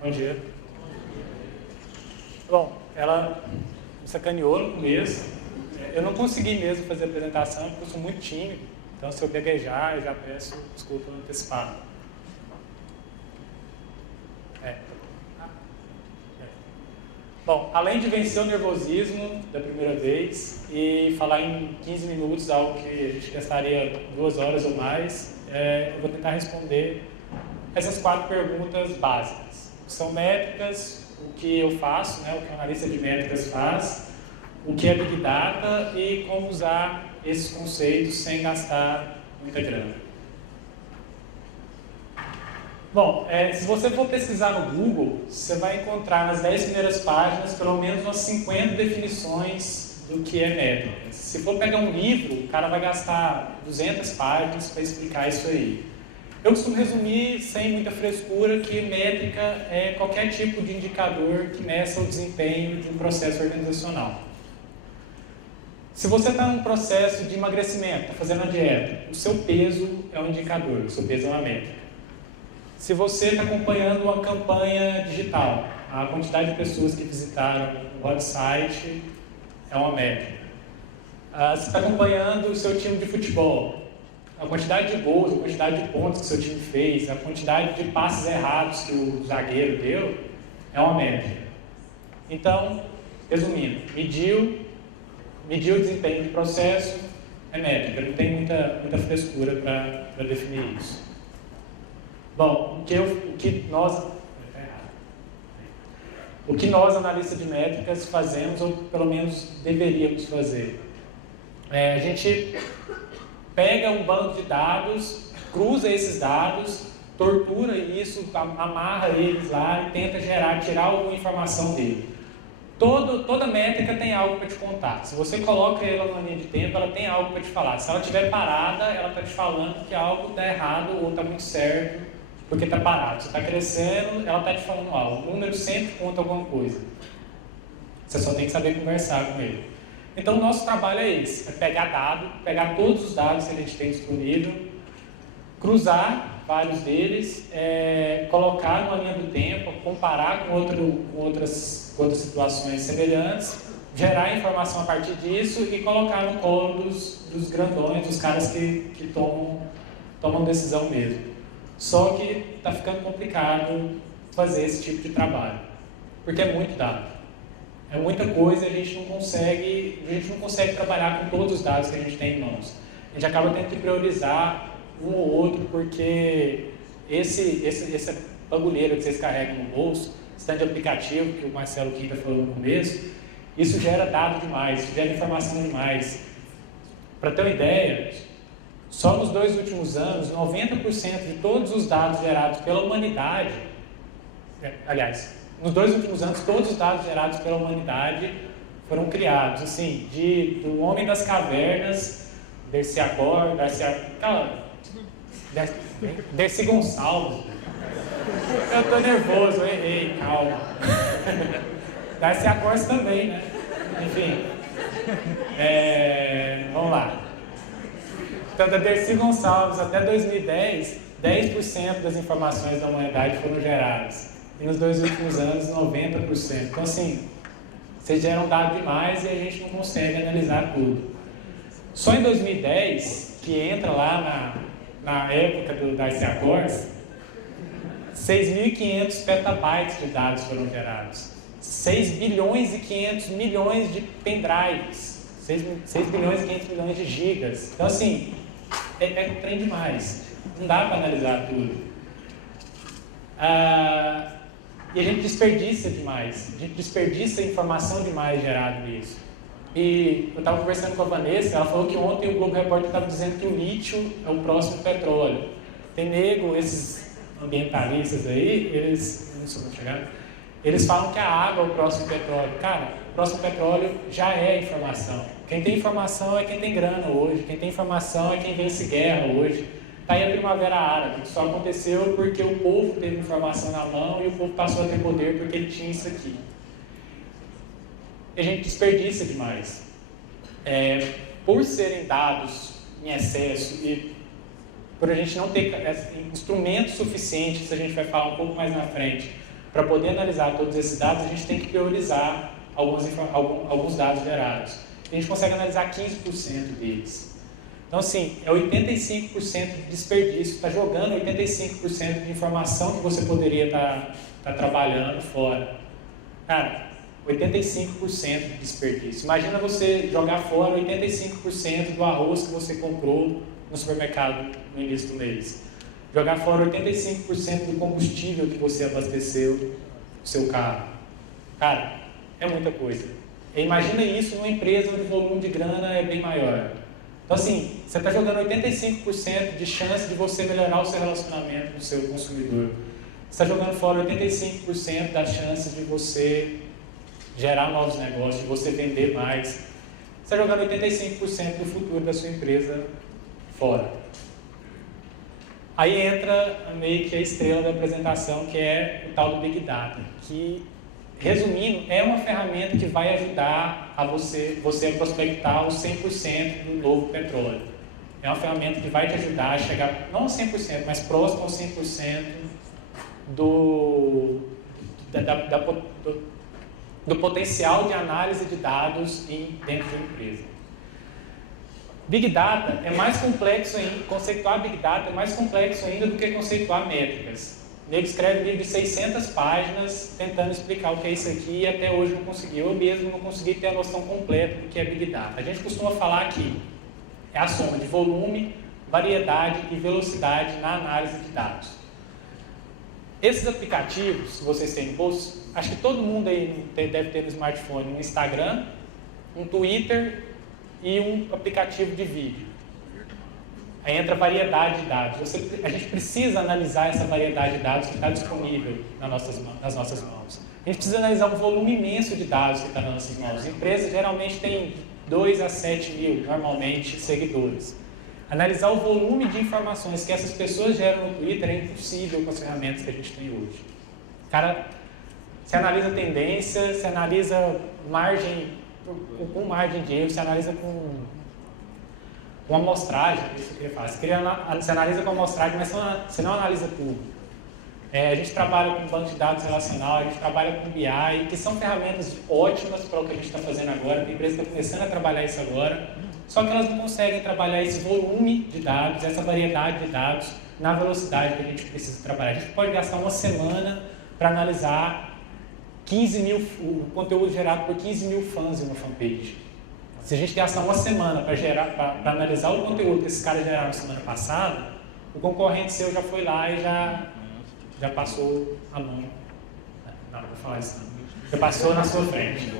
Bom dia. Bom, ela me sacaneou no começo. Eu não consegui mesmo fazer a apresentação porque eu sou muito tímido. Então, se eu gaguejar, eu já peço desculpa antecipada. Bom, além de vencer o nervosismo da primeira vez e falar em 15 minutos algo que a gente gastaria 2 horas ou mais, eu vou tentar responder essas 4 perguntas básicas. São métricas, o que eu faço, o que o analista de métricas faz, o que é Big Data e como usar esses conceitos sem gastar muita grana. Bom, se você for pesquisar no Google, você vai encontrar nas 10 primeiras páginas pelo menos umas 50 definições do que é métricas. Se for pegar um livro, o cara vai gastar 200 páginas para explicar isso aí. Eu costumo resumir, sem muita frescura, que métrica é qualquer tipo de indicador que meça o desempenho de um processo organizacional. Se você está num processo de emagrecimento, está fazendo a dieta, o seu peso é um indicador, o seu peso é uma métrica. Se você está acompanhando uma campanha digital, a quantidade de pessoas que visitaram o website é uma métrica. Você está acompanhando o seu time de futebol, a quantidade de gols, a quantidade de pontos que o seu time fez, a quantidade de passes errados que o zagueiro deu, é uma métrica. Então, resumindo, mediu o desempenho do processo, é métrica, não tem muita frescura para definir isso. Bom, o que nós, analistas de métricas, fazemos, ou pelo menos deveríamos fazer? A gente pega um banco de dados, cruza esses dados, tortura isso, amarra eles lá e tenta tirar alguma informação dele. Toda métrica tem algo para te contar. Se você coloca ela numa linha de tempo, ela tem algo para te falar. Se ela estiver parada, ela está te falando que algo está errado ou está muito certo, porque está parado. Você está crescendo, ela está te falando algo. O número sempre conta alguma coisa. Você só tem que saber conversar com ele. Então, o nosso trabalho é esse, pegar todos os dados que a gente tem disponível, cruzar vários deles, colocar numa linha do tempo, comparar com outras situações semelhantes, gerar informação a partir disso e colocar no colo dos grandões, dos caras que tomam decisão mesmo. Só que está ficando complicado fazer esse tipo de trabalho, porque é muito dado. É muita coisa e a gente não consegue trabalhar com todos os dados que a gente tem em mãos. A gente acaba tendo que priorizar um ou outro, porque essa bagulheira que vocês carregam no bolso, esse tanto de aplicativo que o Marcelo Quinta falou no começo, isso gera dado demais, isso gera informação demais. Para ter uma ideia, só nos 2 últimos anos, 90% de todos os dados gerados pela humanidade, nos 2 últimos anos, todos os dados gerados pela humanidade foram criados, assim, do homem das cavernas, Dercy Gonçalves. Eu tô nervoso, eu errei, calma. Darcy Acors também, né? Enfim. Vamos lá. Então, da Dercy Gonçalves até 2010, 10% das informações da humanidade foram geradas. E nos 2 últimos anos, 90%. Então, assim, vocês geram dado demais e a gente não consegue analisar tudo. Só em 2010, que entra lá na época do Darcy Acors, 6.500 petabytes de dados foram gerados. 6 bilhões e 500 milhões de pendrives. 6 bilhões e 500 milhões de gigas. Então, assim, é trem demais. Não dá para analisar tudo. E a gente desperdiça demais. A gente desperdiça informação demais gerada nisso. E eu estava conversando com a Vanessa, ela falou que ontem o Globo Repórter estava dizendo que o lítio é o próximo petróleo. Tem esses ambientalistas aí, eles falam que a água é o próximo petróleo. Cara, o próximo petróleo já é informação. Quem tem informação é quem tem grana hoje, quem tem informação é quem vence guerra hoje. Está aí a Primavera Árabe, que só aconteceu porque o povo teve informação na mão e o povo passou a ter poder porque ele tinha isso aqui. E a gente desperdiça demais. Por serem dados em excesso e por a gente não ter instrumentos suficientes, a gente vai falar um pouco mais na frente, para poder analisar todos esses dados, a gente tem que priorizar alguns dados gerados. A gente consegue analisar 15% deles. Então, assim, é 85% de desperdício, está jogando 85% de informação que você poderia estar trabalhando fora. Cara, 85% de desperdício. Imagina você jogar fora 85% do arroz que você comprou no supermercado no início do mês. Jogar fora 85% do combustível que você abasteceu o seu carro. Cara, é muita coisa. E imagina isso numa empresa onde o volume de grana é bem maior. Então, assim, você está jogando 85% de chance de você melhorar o seu relacionamento com o seu consumidor. Você está jogando fora 85% das chances de você gerar novos negócios, de você vender mais. Você está jogando 85% do futuro da sua empresa fora. Aí entra meio que a estrela da apresentação, que é o tal do Big Data, que, resumindo, é uma ferramenta que vai ajudar a você a prospectar os 100% do novo petróleo. É uma ferramenta que vai te ajudar a chegar, não a 100%, mas próximo ao 100% do potencial de análise de dados dentro de uma empresa. Big Data é mais complexo ainda, conceituar Big Data é mais complexo ainda do que conceituar métricas. Ele escreve um livro de 600 páginas tentando explicar o que é isso aqui e até hoje não conseguiu. Eu mesmo não consegui ter a noção completa do que é Big Data. A gente costuma falar que é a soma de volume, variedade e velocidade na análise de dados. Esses aplicativos que vocês têm no bolso, acho que todo mundo aí deve ter no smartphone um Instagram, um Twitter e um aplicativo de vídeo. Aí entra a variedade de dados. A gente precisa analisar essa variedade de dados que está disponível nas nossas mãos. A gente precisa analisar um volume imenso de dados que está nas nossas mãos. Empresas geralmente têm 2 a 7 mil, normalmente, seguidores. Analisar o volume de informações que essas pessoas geram no Twitter é impossível com as ferramentas que a gente tem hoje. Cara, você analisa tendência, você analisa com margem de erro, você analisa com amostragem, isso que eu faço. Você analisa com amostragem, mas você não analisa tudo. A gente trabalha com banco de dados relacional, a gente trabalha com BI, que são ferramentas ótimas para o que a gente está fazendo agora. Tem empresa que está começando a trabalhar isso agora, só que elas não conseguem trabalhar esse volume de dados, essa variedade de dados, na velocidade que a gente precisa trabalhar. A gente pode gastar uma semana para analisar o conteúdo gerado por 15 mil fãs em uma fanpage. Se a gente gastar uma semana para analisar o conteúdo que esses caras geraram na semana passada, o concorrente seu já foi lá e já passou a mão. Não vou falar isso não. Já passou na sua frente.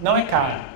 Não é caro.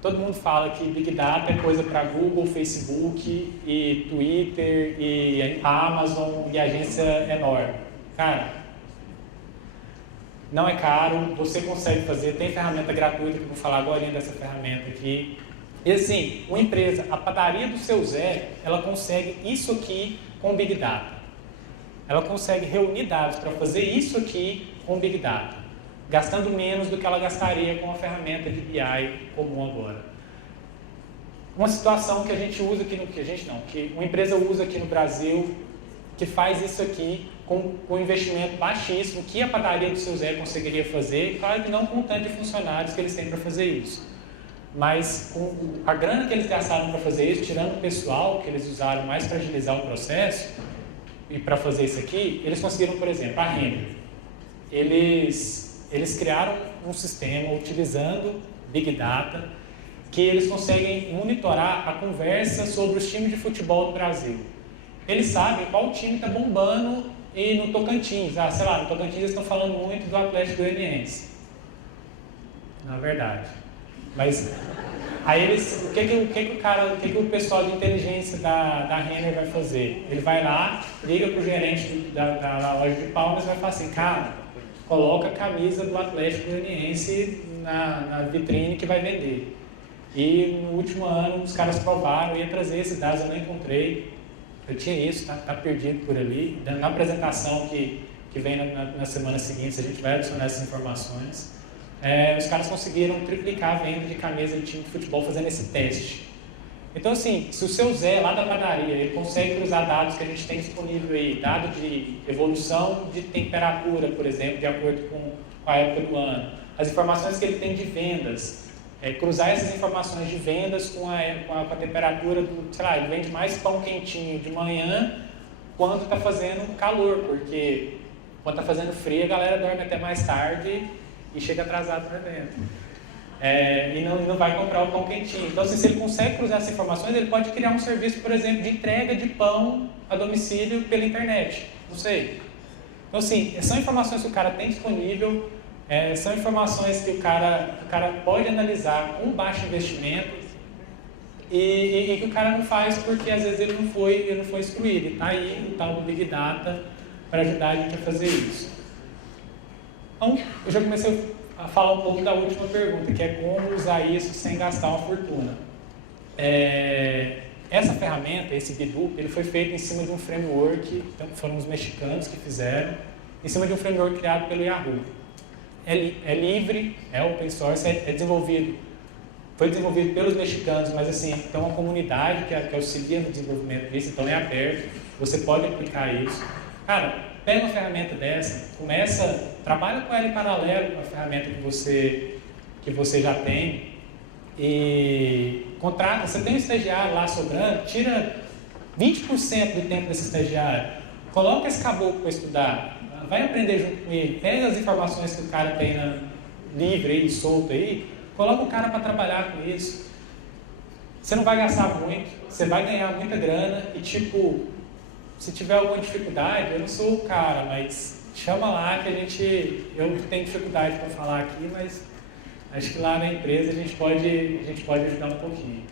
Todo mundo fala que Big Data é coisa para Google, Facebook, e Twitter, e Amazon e agência enorme. Cara, não é caro, você consegue fazer, tem ferramenta gratuita, que eu vou falar agora dessa ferramenta aqui. E assim, uma empresa, a padaria do seu Zé, ela consegue isso aqui com Big Data. Ela consegue reunir dados para fazer isso aqui com Big Data, gastando menos do que ela gastaria com uma ferramenta de BI comum agora. Uma situação que a gente usa aqui, que uma empresa usa aqui no Brasil, que faz isso aqui com investimento baixíssimo, que a padaria do seu Zé conseguiria fazer, claro que não com o tanto de funcionários que eles têm para fazer isso. Mas com a grana que eles gastaram para fazer isso, tirando o pessoal que eles usaram mais para agilizar o processo, e para fazer isso aqui, eles conseguiram, por exemplo, a Renner. Eles criaram um sistema utilizando Big Data, que eles conseguem monitorar a conversa sobre os times de futebol do Brasil. Eles sabem qual time está bombando e no Tocantins. Sei lá, no Tocantins eles estão falando muito do Atlético Goianiense. Na verdade. Mas aí o que o pessoal de inteligência da Renner vai fazer? Ele vai lá, liga para o gerente da loja de Palmas e vai falar assim, cara, coloca a camisa do Atlético Goianiense na vitrine que vai vender. E no último ano os caras provaram, ia trazer esses dados, eu não encontrei. Eu tinha isso, tá perdido por ali. Na apresentação que vem na semana seguinte, a gente vai adicionar essas informações. Os caras conseguiram triplicar a venda de camisa de time de futebol fazendo esse teste. Então, assim, se o seu Zé, lá da padaria, ele consegue cruzar dados que a gente tem disponível aí, dado de evolução de temperatura, por exemplo, de acordo com a época do ano, as informações que ele tem de vendas, cruzar essas informações de vendas com a temperatura do, sei lá, ele vende mais pão quentinho de manhã quando está fazendo calor, porque quando está fazendo frio a galera dorme até mais tarde e chega atrasado no evento. E não vai comprar o pão quentinho. Então, assim, se ele consegue cruzar essas informações, ele pode criar um serviço, por exemplo, de entrega de pão a domicílio pela internet. Não sei. Então, assim, são informações que o cara tem disponível, são informações que o cara pode analisar com baixo investimento e que o cara não faz porque, às vezes, ele não foi instruído. E está aí o tal do Big Data para ajudar a gente a fazer isso. Então, eu já comecei a falar um pouco da última pergunta, que é como usar isso sem gastar uma fortuna. Essa ferramenta, esse Bidup, ele foi feito em cima de um framework, então foram os mexicanos que fizeram, em cima de um framework criado pelo Yahoo. É livre, é open source, foi desenvolvido pelos mexicanos, mas assim, tem uma comunidade que auxilia no desenvolvimento disso, então é aberto, você pode aplicar isso. Cara, pega uma ferramenta dessa, trabalha com ela em paralelo com a ferramenta que você já tem e contrata, você tem um estagiário lá sobrando, tira 20% do tempo desse estagiário, coloca esse caboclo para estudar, vai aprender junto com ele, pega as informações que o cara tem livre aí, solto aí, coloca o cara para trabalhar com isso. Você não vai gastar muito, você vai ganhar muita grana e tipo, se tiver alguma dificuldade, eu não sou o cara, mas chama lá que eu tenho dificuldade para falar aqui, mas acho que lá na empresa a gente pode ajudar um pouquinho.